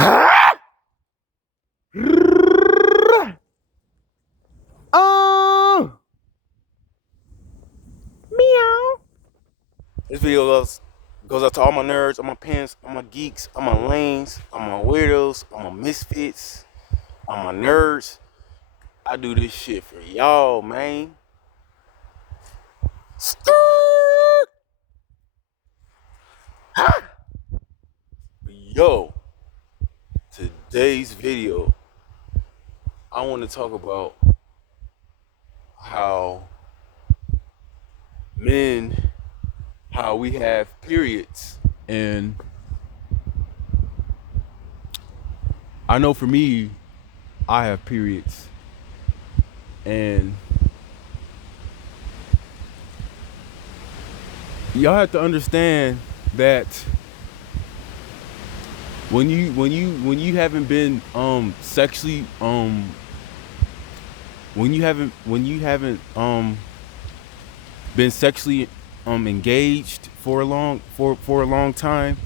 Oh, meow. This video goes out to all my nerds, all my pants, all my geeks, all my lanes, all my weirdos, all my misfits, all my nerds. I do this shit for y'all, man. Skirt. Yo, today's video, I want to talk about how men, how we have periods. And I know for me, I have periods. And y'all have to understand that when you haven't been sexually when you haven't been sexually engaged for a long time,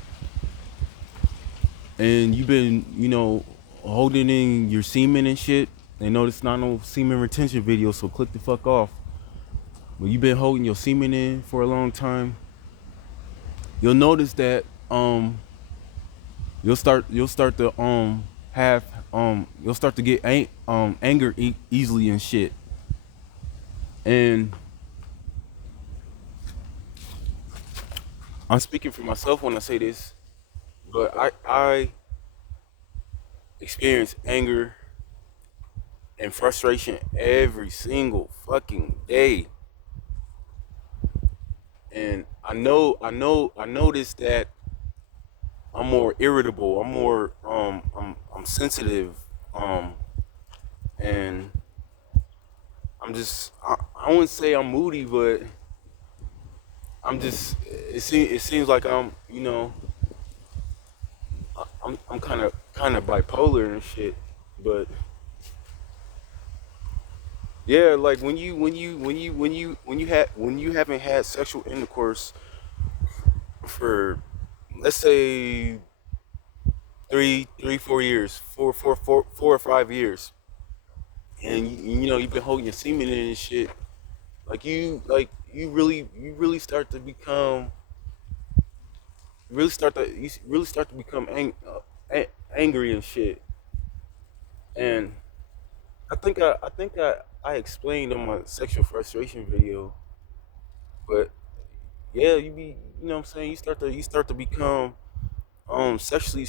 and you've been holding in your semen and shit. And no, it's not no semen retention video, so click the fuck off. When you've been holding your semen in for a long time, you'll notice that you'll start to have you'll start to get anger easily and shit. And I'm speaking for myself when I say this, but I experience anger and frustration every single fucking day. And I noticed that I'm more irritable. I'm more I'm sensitive. And I wouldn't say I'm moody, but it seems like I'm kind of bipolar and shit. But yeah, like when you haven't had sexual intercourse for, let's say, 4 years, 4 or 5 years, and you've been holding your semen in and shit, you really start to become angry and shit. And I explained on my sexual frustration video, but yeah, you know what I'm saying, you start to become sexually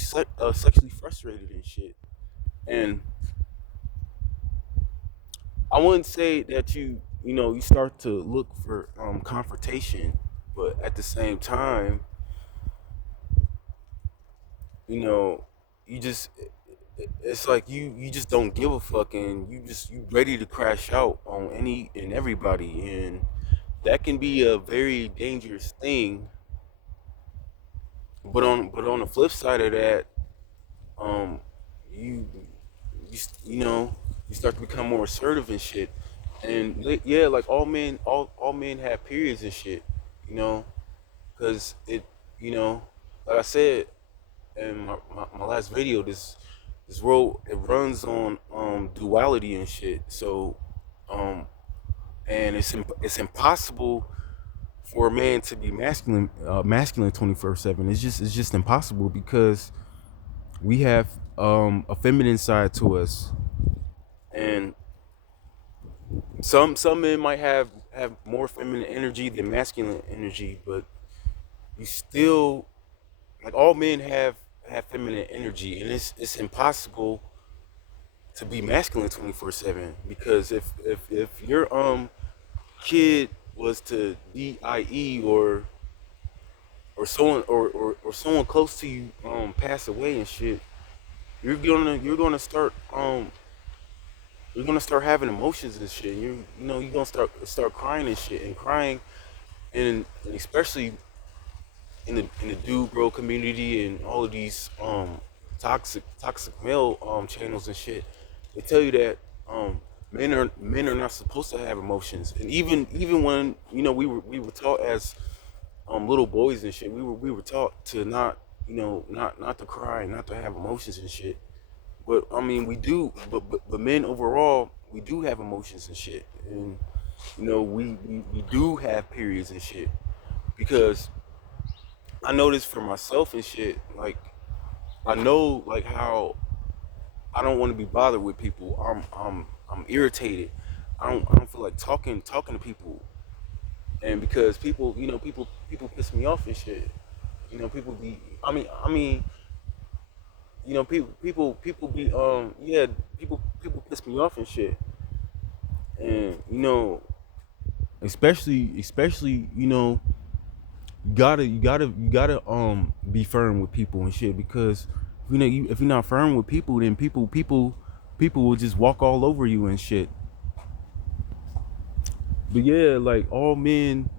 frustrated and shit. And I wouldn't say that you start to look for confrontation, but at the same time, you know, you just it's like you just don't give a fuck, and you ready to crash out on any and everybody. And that can be a very dangerous thing. But on the flip side of that, um you you start to become more assertive and shit. And yeah, like all men have periods and shit, you know because you know like I said in my last video, this world, it runs on duality and shit. So um and it's impossible for a man to be masculine 24/7. It's just impossible, because we have a feminine side to us. And some men might have more feminine energy than masculine energy, but you still, like, all men have feminine energy, and it's impossible to be masculine 24/7. Because if your kid was to die, or someone close to you pass away and shit, you're gonna start having emotions and shit. You're gonna start crying and shit, and crying. And especially in the dude bro community, and all of these toxic male channels and shit, they tell you that men are not supposed to have emotions. And even when we were taught as little boys and shit, we were taught to not not to cry, not to have emotions and shit. But I mean, we do. But men overall, we do have emotions and shit, and we do have periods and shit. Because I know this for myself and shit. Like I know like how I don't want to be bothered with people. I'm irritated. I don't feel like talking to people, and because people piss me off and shit. People be. I mean, people be yeah, people piss me off and shit, and especially you gotta be firm with people and shit, because if you're not firm with people, then people will just walk all over you and shit. But yeah, like all men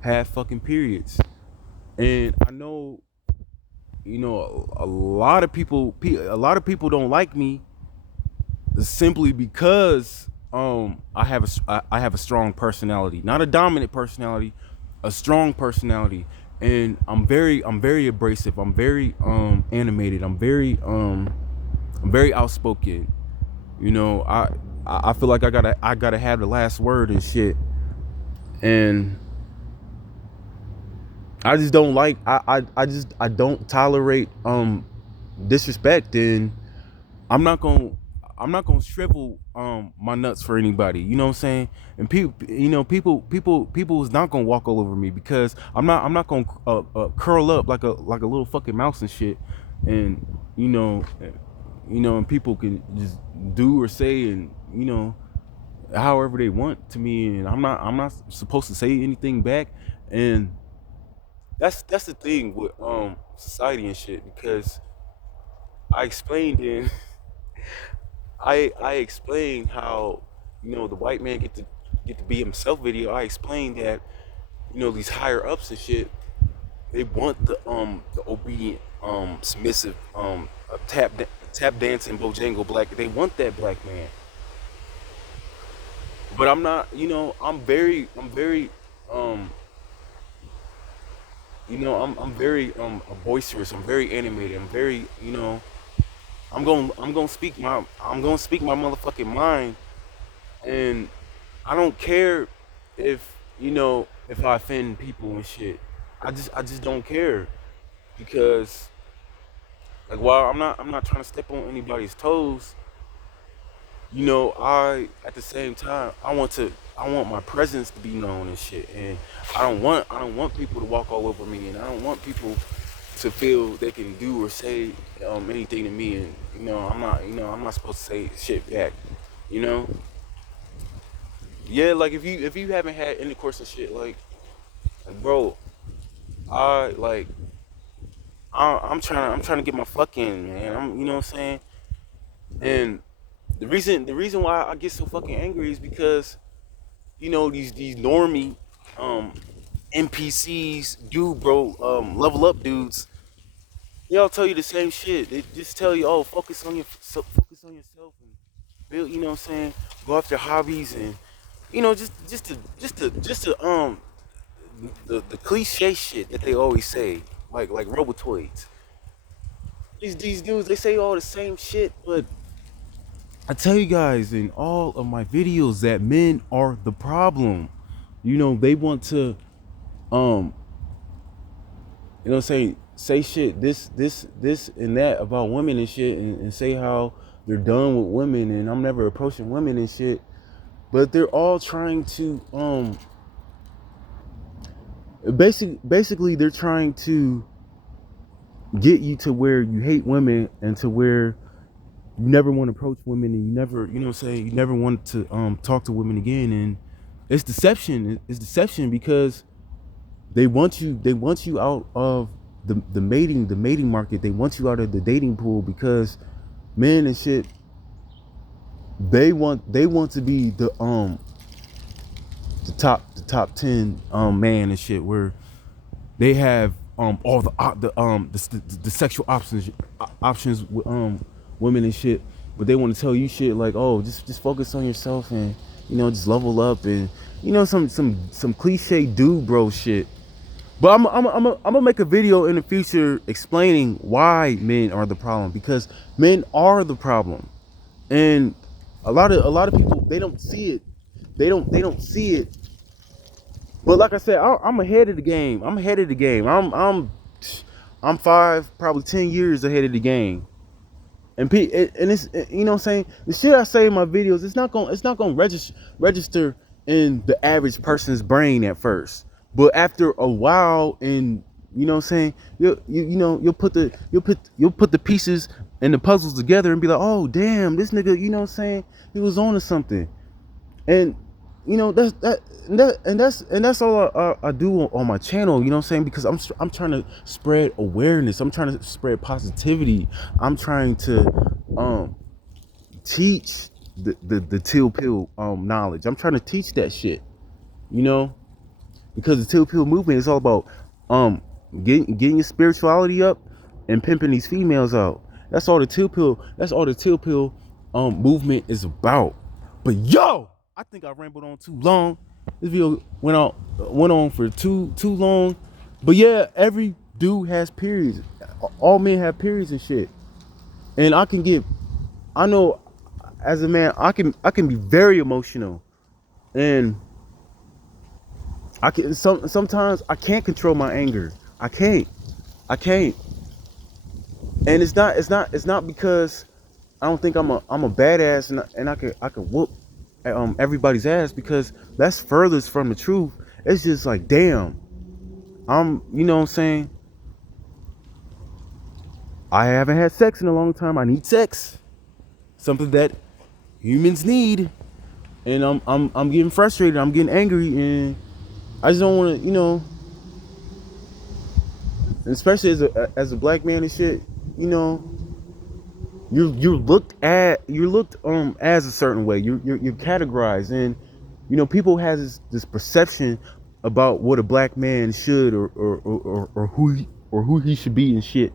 have fucking periods, and I know a lot of people don't like me simply because I have a strong personality, not a dominant personality, a strong personality, and I'm very abrasive. I'm very animated. I'm very outspoken. I feel like I gotta have the last word and shit, and I just don't like I don't tolerate disrespect, and I'm not gonna I'm not gonna shrivel my nuts for anybody. You know what I'm saying? And people is not gonna walk all over me, because I'm not gonna curl up like a little fucking mouse and shit. And you know and people can just do or say, and however they want to me, and I'm not supposed to say anything back. And that's the thing with society and shit, because I explained in I explained how the white man get to be himself video. I explained that these higher ups and shit, they want the obedient submissive tap dancing Bojangle black. They want that black man. But I'm not. I'm very um I'm very boisterous. I'm very animated. I'm gonna speak my motherfucking mind. And I don't care if if I offend people and shit. I just don't care, because like, while I'm not trying to step on anybody's toes. I at the same time, I want my presence to be known and shit. And I don't want people to walk all over me, and I don't want people to feel they can do or say anything to me. And I'm not supposed to say shit back. You know yeah, like if you haven't had intercourse and shit, like, bro, I like I'm trying to get my fuck in, man. You know what I'm saying? And the reason why I get so fucking angry is because these normie um NPCs, dude, bro, level up dudes. They all tell you the same shit. They just tell you, oh, focus on yourself, and build. You know what I'm saying? Go after hobbies, and just to the cliche shit that they always say, like Robotoids. These dudes, they say all the same shit, but I tell you guys in all of my videos that men are the problem. They want to um say shit, this and that about women and shit, and say how they're done with women, and I'm never approaching women and shit. But they're all trying to basically they're trying to get you to where you hate women, and to where you never want to approach women, and you never, you never want to talk to women again. And it's deception. It's deception, because they want you out of the mating market. They want you out of the dating pool, because men and shit, they want to be the top 10 man and shit, where they have all the sexual options with women and shit. But they want to tell you shit like, oh, just focus on yourself, and just level up, and some cliche dude bro shit. But I'm gonna make a video in the future explaining why men are the problem, because men are the problem. And a lot of people, they don't see it. They don't see it. But like I said, I'm ahead of the game. I'm ahead of the game. I'm 5, probably 10 years ahead of the game. And it's, you know what I'm saying, the shit I say in my videos, it's not gonna register in the average person's brain at first, but after a while, and you know what I'm saying, you'll put the pieces and the puzzles together and be like, oh damn, this nigga, you know what I'm saying, he was on to something. And that's all I do on my channel, you know what I'm saying, because I'm trying to spread awareness, I'm trying to spread positivity, I'm trying to teach the teal pill knowledge. I'm trying to teach that shit, you know, because the teal pill movement is all about getting your spirituality up and pimping these females out. That's all the teal pill movement is about. But yo, I think I rambled on too long. This video went on for too long. But yeah, every dude has periods. All men have periods and shit. And I know, as a man, I can be very emotional, and sometimes I can't control my anger. I can't. And it's not because I don't think I'm a badass, and I can whoop everybody's ass, because that's furthest from the truth. It's just like, damn, you know what I'm saying, I haven't had sex in a long time. I need sex, something that humans need, and I'm getting frustrated. I'm getting angry, and I just don't want to, especially as a black man and shit. You know, you're looked as a certain way. You're categorized, and people has this perception about what a black man should, or who he should be and shit.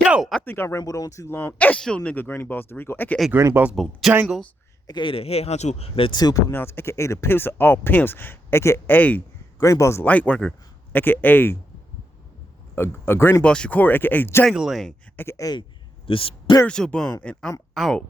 Yo, I think I rambled on too long. It's your nigga Granny Boss Dorico, aka Granny Boss Bojangles, aka the head honcho that Till pronounce, aka the pimps of all pimps, aka Granny Boss Lightworker, aka a Granny Boss Shakur, aka Jangalang, aka the spiritual bum, and I'm out.